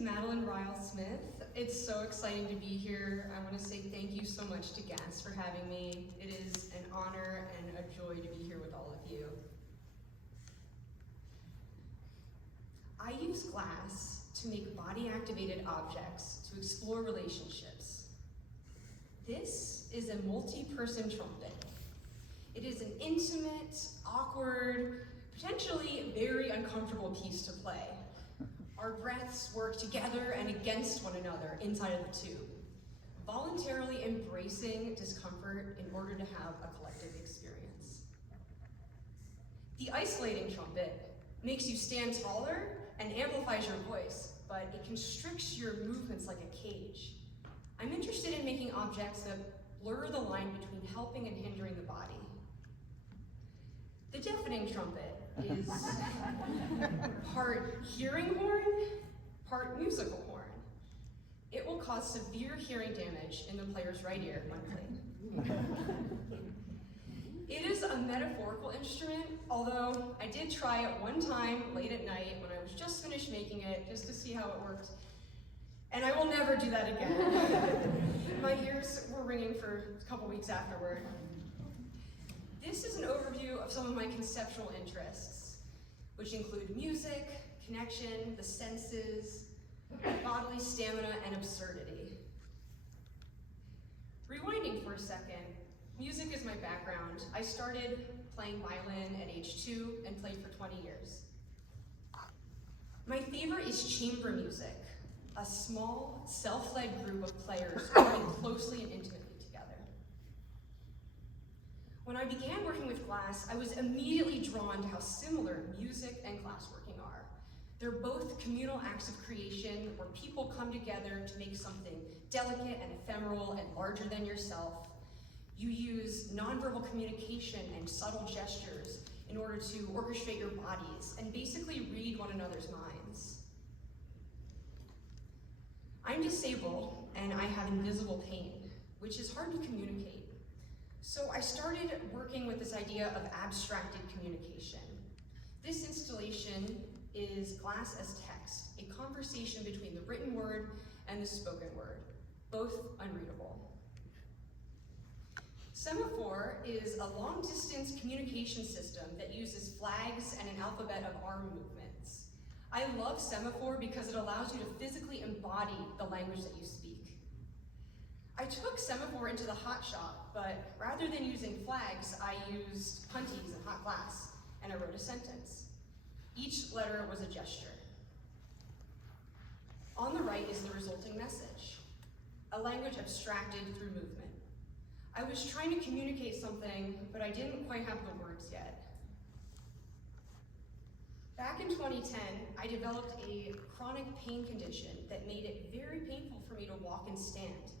Madeline Rile Smith. It's so exciting to be here. I want to say thank you so much to GAS for having me. It is an honor and a joy to be here with all of you. I use glass to make body-activated objects to explore relationships. This is a multi-person trumpet. It is an intimate, awkward, potentially very uncomfortable piece to play. Our breaths work together and against one another inside of the tube, voluntarily embracing discomfort in order to have a collective experience. The isolating trumpet makes you stand taller and amplifies your voice, but it constricts your movements like a cage. I'm interested in making objects that blur the line between helping and hindering the body. The deafening trumpet is part hearing horn, part musical horn. It will cause severe hearing damage in the player's right ear when played. It is a metaphorical instrument, although I did try it one time late at night when I was just finished making it, just to see how it worked. And I will never do that again. My ears were ringing for a couple weeks afterward. This is an overview of some of my conceptual interests, which include music, connection, the senses, bodily stamina, and absurdity. Rewinding for a second, music is my background. I started playing violin at age 2 and played for 20 years. My favorite is chamber music, a small, self-led group of players working closely and intimately together. When I began working with glass, I was immediately drawn to how similar music and glassworking are. They're both communal acts of creation where people come together to make something delicate and ephemeral and larger than yourself. You use nonverbal communication and subtle gestures in order to orchestrate your bodies and basically read one another's minds. I'm disabled and I have invisible pain, which is hard to communicate. So I started working with this idea of abstracted communication. This installation is glass as text, a conversation between the written word and the spoken word, both unreadable. Semaphore is a long-distance communication system that uses flags and an alphabet of arm movements. I love Semaphore because it allows you to physically embody the language that you speak. I took Semaphore into the hot shop, but rather than using flags, I used punties and hot glass, and I wrote a sentence. Each letter was a gesture. On the right is the resulting message, a language abstracted through movement. I was trying to communicate something, but I didn't quite have the words yet. Back in 2010, I developed a chronic pain condition that made it very painful for me to walk and stand.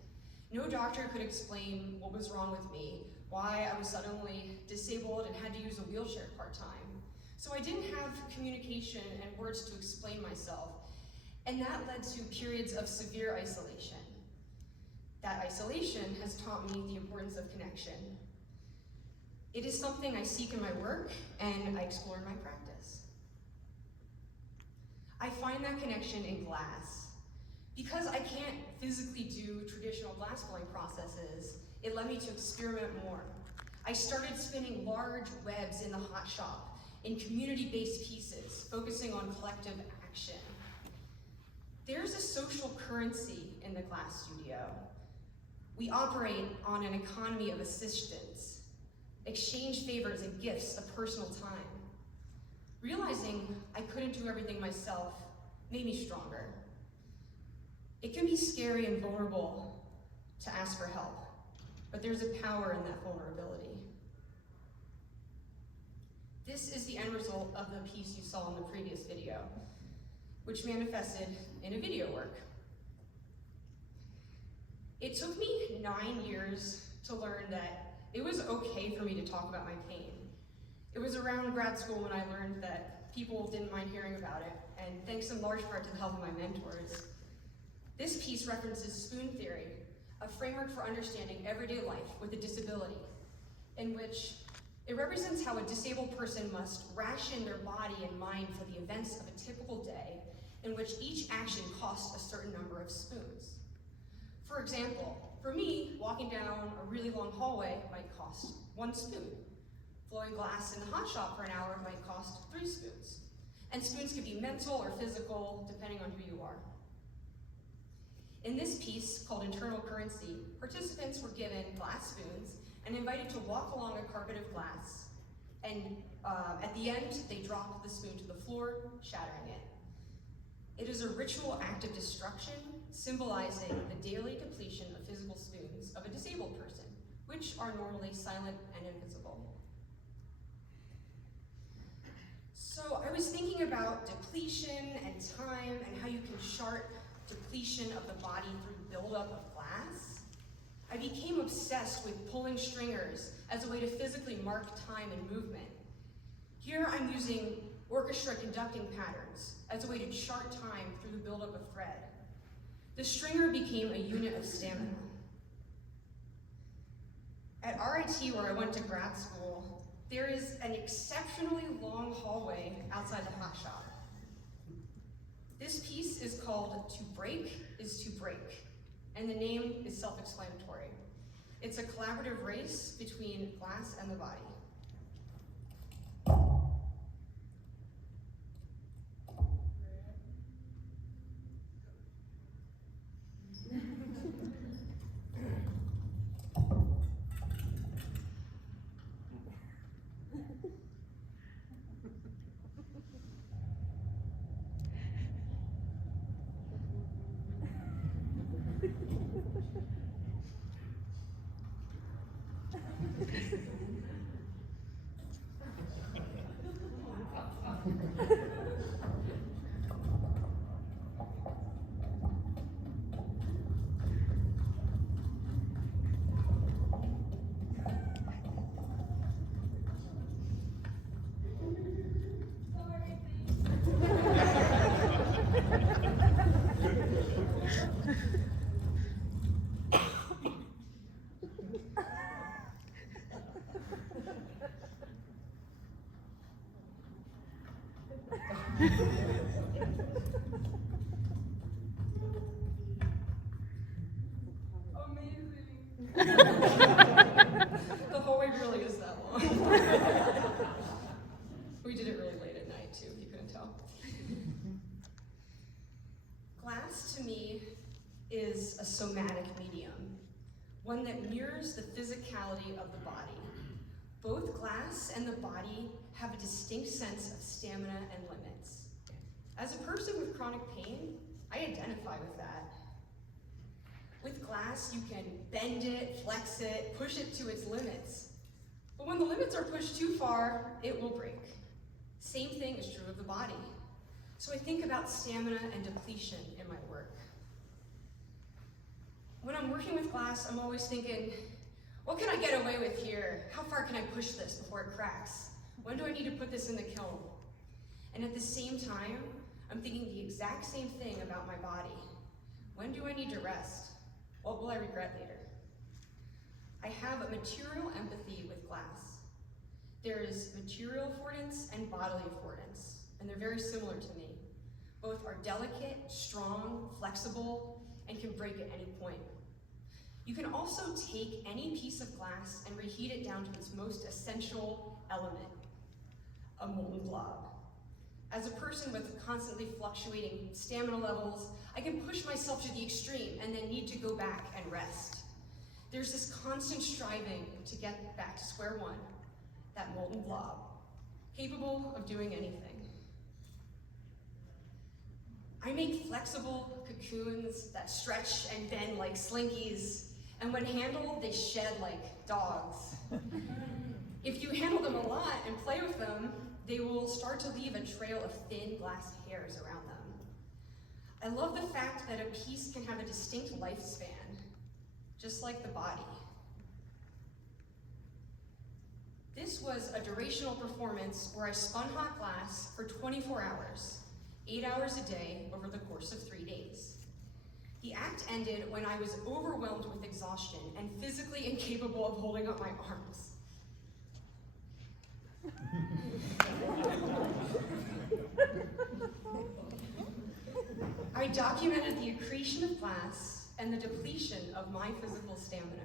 No doctor could explain what was wrong with me, why I was suddenly disabled and had to use a wheelchair part-time. So I didn't have communication and words to explain myself, and that led to periods of severe isolation. That isolation has taught me the importance of connection. It is something I seek in my work and I explore in my practice. I find that connection in glass. Because I can't physically do traditional glass blowing processes, it led me to experiment more. I started spinning large webs in the hot shop in community-based pieces, focusing on collective action. There's a social currency in the glass studio. We operate on an economy of assistance, exchange favors and gifts of personal time. Realizing I couldn't do everything myself made me stronger. It can be scary and vulnerable to ask for help, but there's a power in that vulnerability. This is the end result of the piece you saw in the previous video, which manifested in a video work. It took me 9 years to learn that it was okay for me to talk about my pain. It was around grad school when I learned that people didn't mind hearing about it, and thanks in large part to the help of my mentors. This piece references spoon theory, a framework for understanding everyday life with a disability, in which it represents how a disabled person must ration their body and mind for the events of a typical day in which each action costs a certain number of spoons. For example, for me, walking down a really long hallway might cost 1 spoon. Blowing glass in the hot shop for an hour might cost 3 spoons. And spoons can be mental or physical, depending on who you are. In this piece, called Internal Currency, participants were given glass spoons and invited to walk along a carpet of glass, and at the end, they dropped the spoon to the floor, shattering it. It is a ritual act of destruction, symbolizing the daily depletion of physical spoons of a disabled person, which are normally silent and invisible. So I was thinking about depletion and time and how you can chart depletion of the body through buildup of glass. I became obsessed with pulling stringers as a way to physically mark time and movement. Here I'm using orchestra conducting patterns as a way to chart time through the buildup of thread. The stringer became a unit of stamina. At RIT, where I went to grad school, there is an exceptionally long hallway outside the hot shop. This piece is called To Break is to Break, and the name is self-explanatory. It's a collaborative race between glass and the body. The hallway really is that long. We did it really late at night too, if you couldn't tell. Glass to me is a somatic medium, one that mirrors the physicality of the body. Both glass and the body have a distinct sense of stamina and limits. As a person with chronic pain, I identify with that. With glass, you can bend it, flex it, push it to its limits. But when the limits are pushed too far, it will break. Same thing is true of the body. So I think about stamina and depletion in my work. When I'm working with glass, I'm always thinking, what can I get away with here? How far can I push this before it cracks? When do I need to put this in the kiln? And at the same time, I'm thinking the exact same thing about my body. When do I need to rest? What will I regret later? I have a material empathy with glass. There is material affordance and bodily affordance, and they're very similar to me. Both are delicate, strong, flexible, and can break at any point. You can also take any piece of glass and reheat it down to its most essential element, a molten blob. As a person with constantly fluctuating stamina levels, I can push myself to the extreme and then need to go back and rest. There's this constant striving to get back to square one, that molten blob, capable of doing anything. I make flexible cocoons that stretch and bend like slinkies, and when handled, they shed like dogs. If you handle them a lot and play with them, they will start to leave a trail of thin glass hairs around them. I love the fact that a piece can have a distinct lifespan, just like the body. This was a durational performance where I spun hot glass for 24 hours, 8 hours a day over the course of 3 days. The act ended when I was overwhelmed with exhaustion and physically incapable of holding up my arms. I documented the accretion of glass and the depletion of my physical stamina.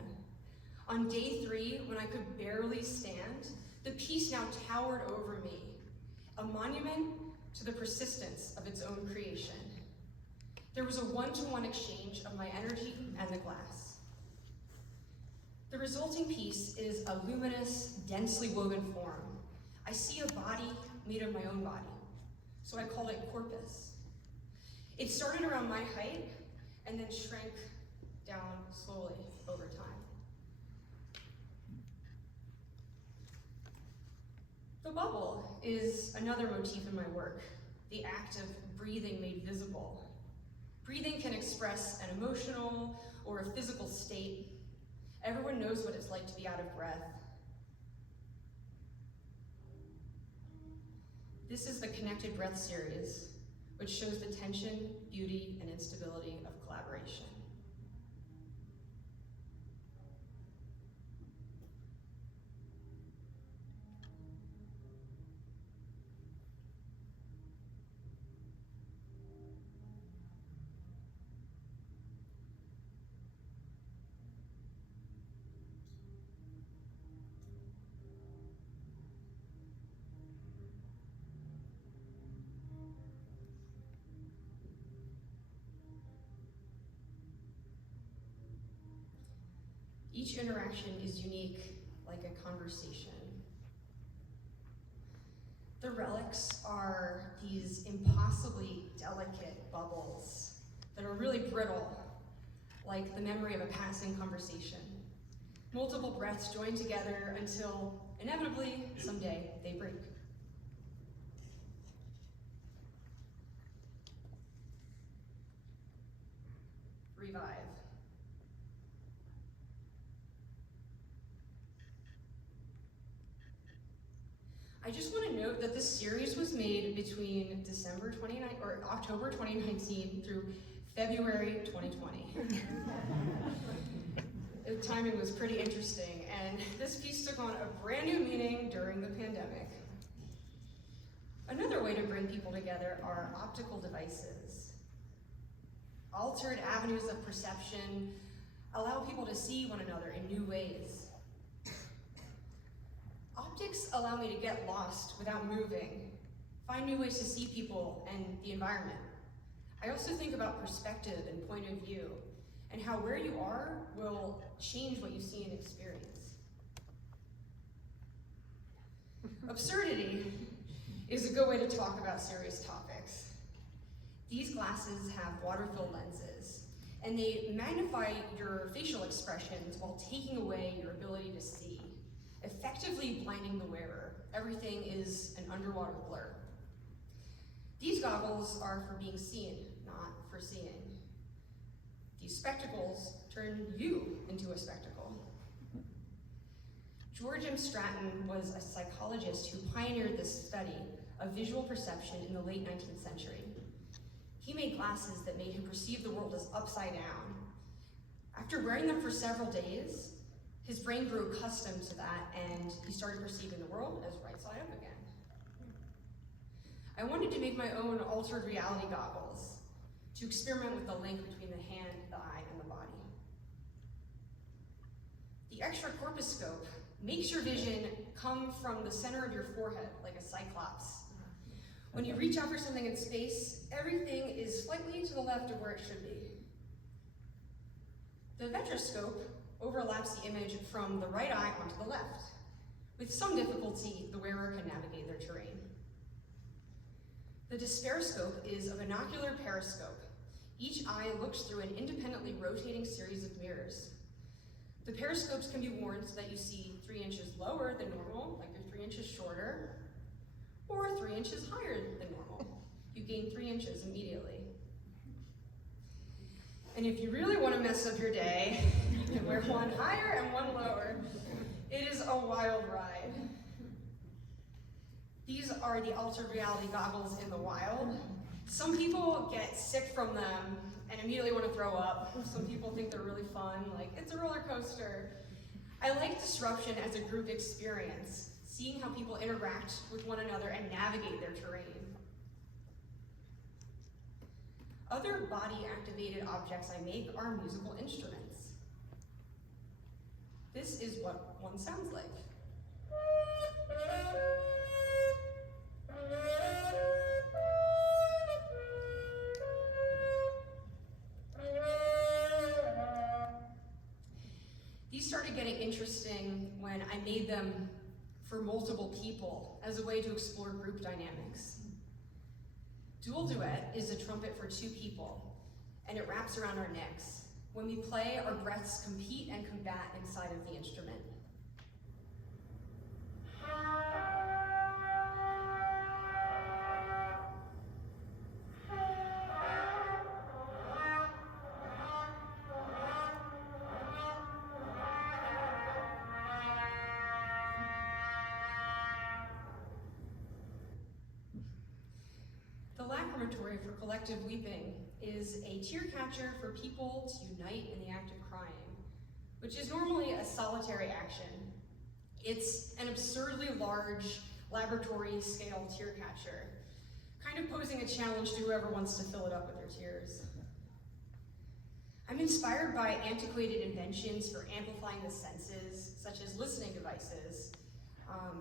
On day 3, when I could barely stand, the piece now towered over me, a monument to the persistence of its own creation. There was a one-to-one exchange of my energy and the glass. The resulting piece is a luminous, densely woven form. I see a body made of my own body, so I called it corpus. It started around my height and then shrank down slowly over time. The bubble is another motif in my work, the act of breathing made visible. Breathing can express an emotional or a physical state. Everyone knows what it's like to be out of breath. This is the Connected Breath series, which shows the tension, beauty, and instability of collaboration. Each interaction is unique, like a conversation. The relics are these impossibly delicate bubbles that are really brittle, like the memory of a passing conversation. Multiple breaths join together until, inevitably, someday, they break. Revive. I just want to note that this series was made between October 2019 through February 2020. The timing was pretty interesting, and this piece took on a brand new meaning during the pandemic. Another way to bring people together are optical devices. Altered avenues of perception allow people to see one another in new ways. Optics allow me to get lost without moving, find new ways to see people and the environment. I also think about perspective and point of view, and how where you are will change what you see and experience. Absurdity is a good way to talk about serious topics. These glasses have water-filled lenses, and they magnify your facial expressions while taking away your ability to see, effectively blinding the wearer. Everything is an underwater blur. These goggles are for being seen, not for seeing. These spectacles turn you into a spectacle. George M. Stratton was a psychologist who pioneered this study of visual perception in the late 19th century. He made glasses that made him perceive the world as upside down. After wearing them for several days, his brain grew accustomed to that, and he started perceiving the world as right side up again. I wanted to make my own altered reality goggles to experiment with the link between the hand, the eye, and the body. The extra corpus scope makes your vision come from the center of your forehead, like a cyclops. When you reach out for something in space, everything is slightly to the left of where it should be. The vetroscope overlaps the image from the right eye onto the left. With some difficulty, the wearer can navigate their terrain. The disperscope is a binocular periscope. Each eye looks through an independently rotating series of mirrors. The periscopes can be worn so that you see 3 inches lower than normal, like you're 3 inches shorter, or 3 inches higher than normal. You gain 3 inches immediately. And if you really want to mess up your day, you can wear one higher and one lower. It is a wild ride. These are the altered reality goggles in the wild. Some people get sick from them and immediately want to throw up. Some people think they're really fun, like it's a roller coaster. I like disruption as a group experience, seeing how people interact with one another and navigate their terrain. Other body-activated objects I make are musical instruments. This is what one sounds like. These started getting interesting when I made them for multiple people as a way to explore group dynamics. Dual duet is a trumpet for two people, and it wraps around our necks. When we play, our breaths compete and combat inside of the instrument. The lacrimatory for collective weeping is a tear catcher for people to unite in the act of crying, which is normally a solitary action. It's an absurdly large laboratory scale tear catcher, kind of posing a challenge to whoever wants to fill it up with their tears. I'm inspired by antiquated inventions for amplifying the senses, such as listening devices,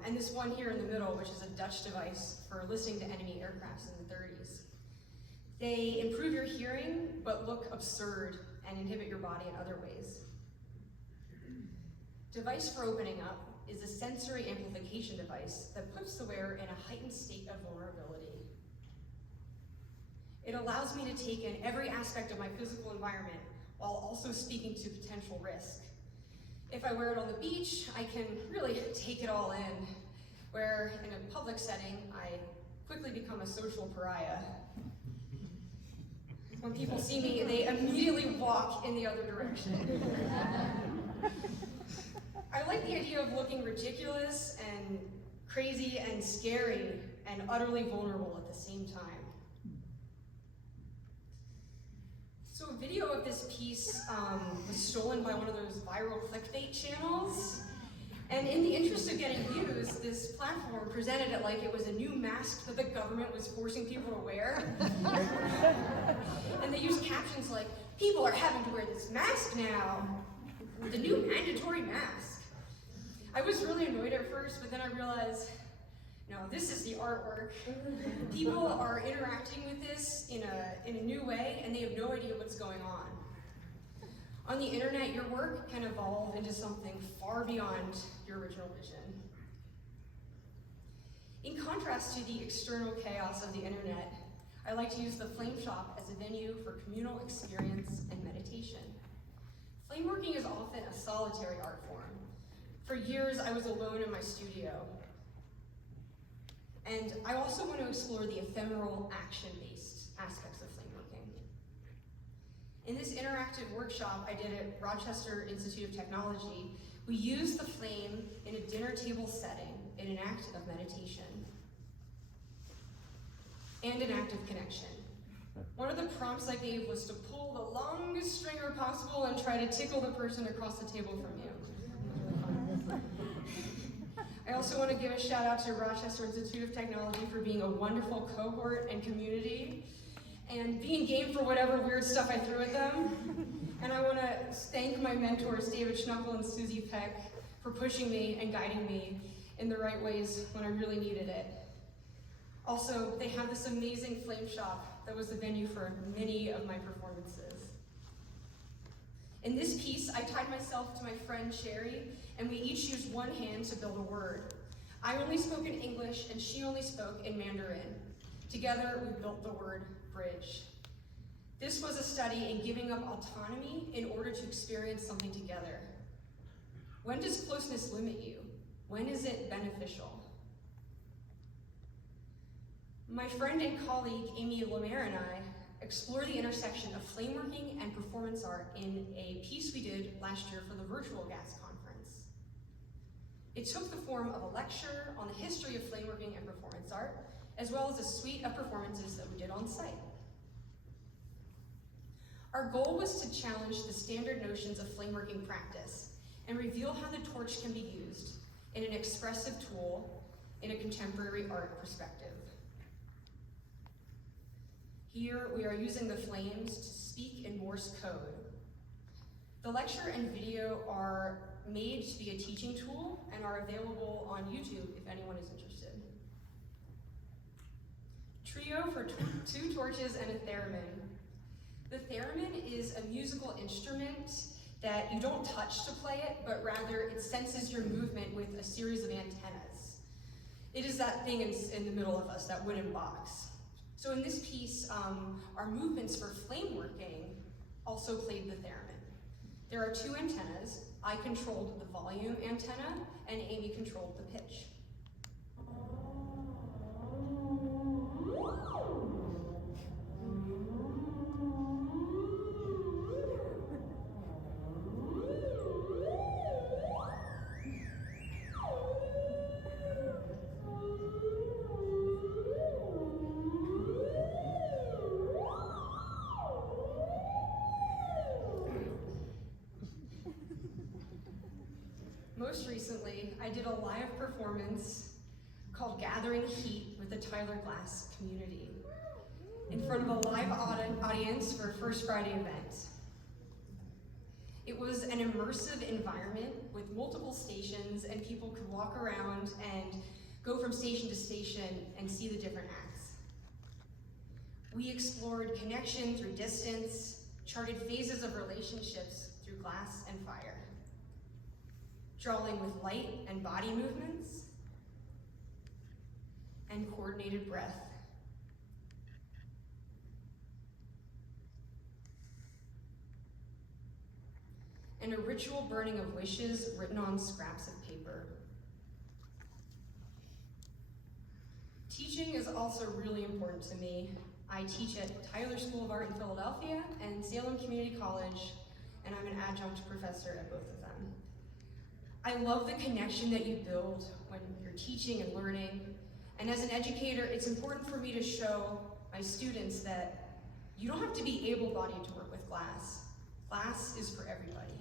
and this one here in the middle, which is a Dutch device for listening to enemy aircrafts in the 30s. They improve your hearing, but look absurd and inhibit your body in other ways. Device for opening up is a sensory amplification device that puts the wearer in a heightened state of vulnerability. It allows me to take in every aspect of my physical environment while also speaking to potential risk. If I wear it on the beach, I can really take it all in, where in a public setting, I quickly become a social pariah. When people see me, they immediately walk in the other direction. I like the idea of looking ridiculous and crazy and scary and utterly vulnerable at the same time. So a video of this piece was stolen by one of those viral clickbait channels. And in the interest of getting views, this platform presented it like it was a new mask that the government was forcing people to wear. And they used captions like, "People are having to wear this mask now, the new mandatory mask." I was really annoyed at first, but then I realized, no, this is the artwork. People are interacting with this in a new way, and they have no idea what's going on. On the internet, your work can evolve into something far beyond your original vision. In contrast to the external chaos of the internet, I like to use the flame shop as a venue for communal experience and meditation. Flameworking is often a solitary art form. For years, I was alone in my studio. And I also want to explore the ephemeral, action-based aspects of flameworking. In this interactive workshop I did at Rochester Institute of Technology, we used the flame in a dinner table setting in an act of meditation and an act of connection. One of the prompts I gave was to pull the longest stringer possible and try to tickle the person across the table from you. I also want to give a shout out to Rochester Institute of Technology for being a wonderful cohort and community and being game for whatever weird stuff I threw at them. And I want to thank my mentors, David Schnuckel and Susie Peck, for pushing me and guiding me in the right ways when I really needed it. Also, they have this amazing flame shop that was the venue for many of my performances. In this piece, I tied myself to my friend Sherry, and we each used one hand to build a word. I only spoke in English, and she only spoke in Mandarin. Together, we built the word bridge. This was a study in giving up autonomy in order to experience something together. When does closeness limit you? When is it beneficial? My friend and colleague, Amy Lemaire, and I explore the intersection of flameworking and performance art in a piece we did last year for the virtual GAS conference. It took the form of a lecture on the history of flameworking and performance art, as well as a suite of performances that we did on site. Our goal was to challenge the standard notions of flameworking practice and reveal how the torch can be used in an expressive tool in a contemporary art perspective. Here, we are using the flames to speak in Morse code. The lecture and video are made to be a teaching tool and are available on YouTube if anyone is interested. Trio for 2 torches and a theremin. The theremin is a musical instrument that you don't touch to play it, but rather it senses your movement with a series of antennas. It is that thing in the middle of us, that wooden box. So in this piece, our movements for flame working also played the theremin. There are 2 antennas. I controlled the volume antenna, and Amy controlled the pitch. Most recently, I did a live performance called Gathering Heat with the Tyler Glass community in front of a live audience for a First Friday event. It was an immersive environment with multiple stations, and people could walk around and go from station to station and see the different acts. We explored connection through distance, charted phases of relationships through glass and fire, drawing with light and body movements, and coordinated breath. And a ritual burning of wishes written on scraps of paper. Teaching is also really important to me. I teach at Tyler School of Art in Philadelphia and Salem Community College, and I'm an adjunct professor at both of them. I love the connection that you build when you're teaching and learning. And as an educator, it's important for me to show my students that you don't have to be able-bodied to work with glass. Glass is for everybody.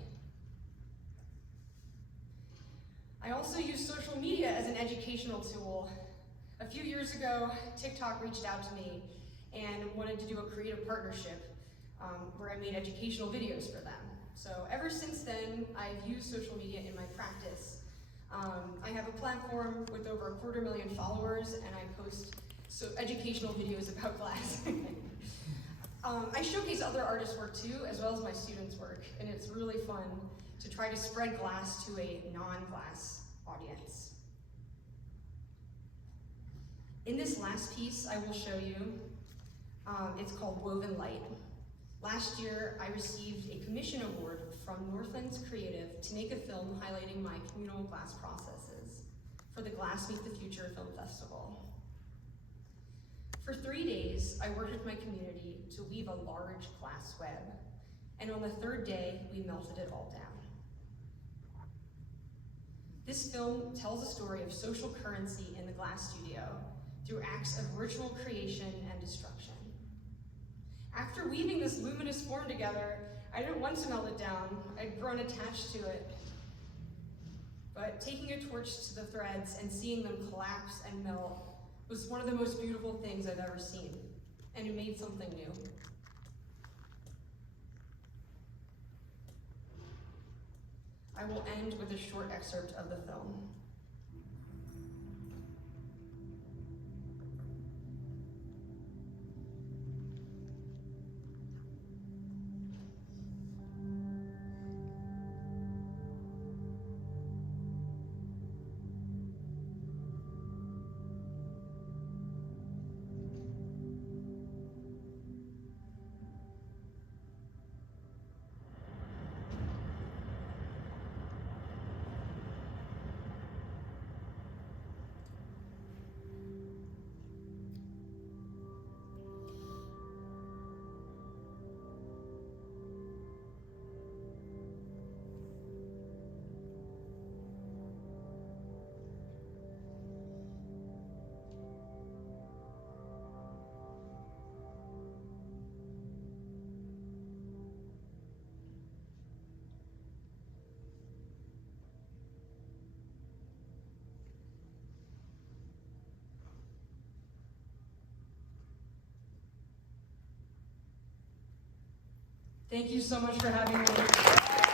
I also use social media as an educational tool. A few years ago, TikTok reached out to me and wanted to do a creative partnership where I made educational videos for them. So ever since then, I've used social media in my practice. I have a platform with over 250,000 followers, and I post educational videos about glass. I showcase other artists' work too, as well as my students' work, and it's really fun to try to spread glass to a non-glass audience. In this last piece I will show you, it's called Woven Light. Last year, I received a commission award from Northlands Creative to make a film highlighting my communal glass processes for the Glass Meet the Future Film Festival. For 3 days, I worked with my community to weave a large glass web, and on the 3rd day, we melted it all down. This film tells a story of social currency in the glass studio through acts of ritual creation and destruction. After weaving this luminous form together, I didn't want to melt it down. I'd grown attached to it. But taking a torch to the threads and seeing them collapse and melt was one of the most beautiful things I've ever seen, and it made something new. I will end with a short excerpt of the film. Thank you so much for having me.